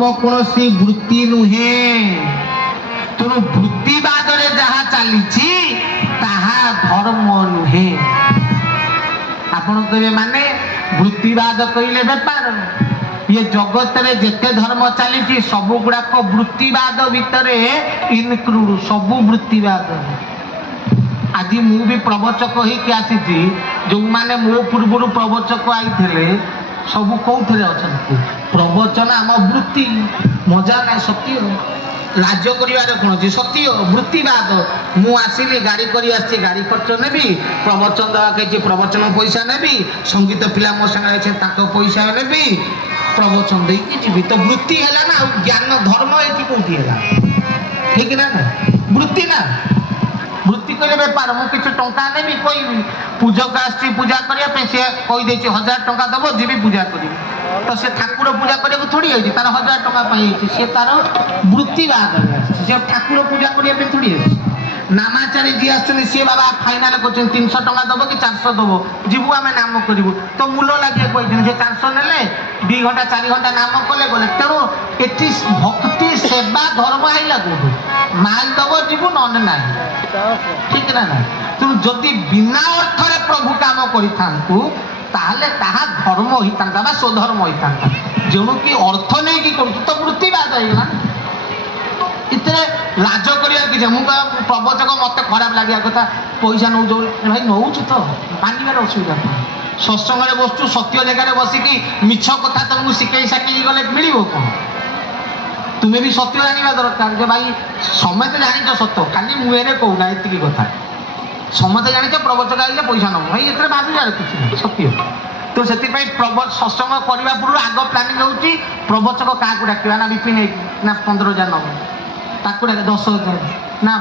धर्म कौन वृत्ति नुहे तेणु वृत्तिवाद जहाँ चली धर्म नुहे। आपण कहे माने वृत्तिवाद कहले बेपार ये जगत रे जेते धर्म चली सबु गुड़ाक वृत्तिवाद भितर इनक्लूड सबु वृत्तिवाद। आज मु भी प्रवचक होइके आसी जो माने मो पूर्व प्रवचक आईथे सबु कौथे अच्छा प्रवचन आम वृत्ति मजा ना सत्य लाज कर कौन अच्छी सत्य वृत्तिवाद। मु आसिली गाड़ी कर गाड़ी खर्च नेबी प्रवचन देवा कही प्रवचन पैसा नेबी संगीत पिला मो संगे पैसा नेबी प्रवचन देकी जी तो वृत्ति है ना ज्ञान धर्म ये कौटी है ठीक ना वृत्ति ना वृत्ति कहले बेपार मु किसी टंका नेबी कोई पूजक आसी पूजा करने सी कहीदे 1000 टंका दब जी पूजा करी तो से ठाकुर पूजा करने थोड़ी है तार 1000 टंका सी तार वृत्तिवाद से ठाकुर पूजा करने थोड़ी है नामाचारी जी आसुनी सी बाबा फाइनाल कर 300 टंका दब कि 400 दब जीवु आम नाम करूँ तो मूल लगे कही से 400 ने 2 घंटा 4 घंटा नाम कले गले तेणु ये भक्ति सेवा धर्म आईला कौटू माल दब जीवु न ना ठीक ना ना तेणु जदि बिना अर्थ प्रभु काम कर धर्म होता बा स्वधर्म होता जेणु कि अर्थ नहीं कि करूँ तो वृत्तिवाद होगा इतने लाज कर प्रवचक मत खराब लगे कथा पैसा नौ भाई नौ तो मानवर असुविधा सत्संग बसु सत्य जगह बसिकी मिछ कथा तुमको शिखई साकई गले मिल कौन तुम्हें भी सत्य जाना दरकार जे भाई समस्त जान सत्य खाली मुहे कहूना ये कथा समस्त जान प्रवचक आइले पैसा नब भाई ये भाविजार कुछ सत्य तो से सत्संग करने पूर्व आग प्लानिंग होची प्रवचक क्या डाक ना विपिन ना 15,000 नब ताकू 10,000 ना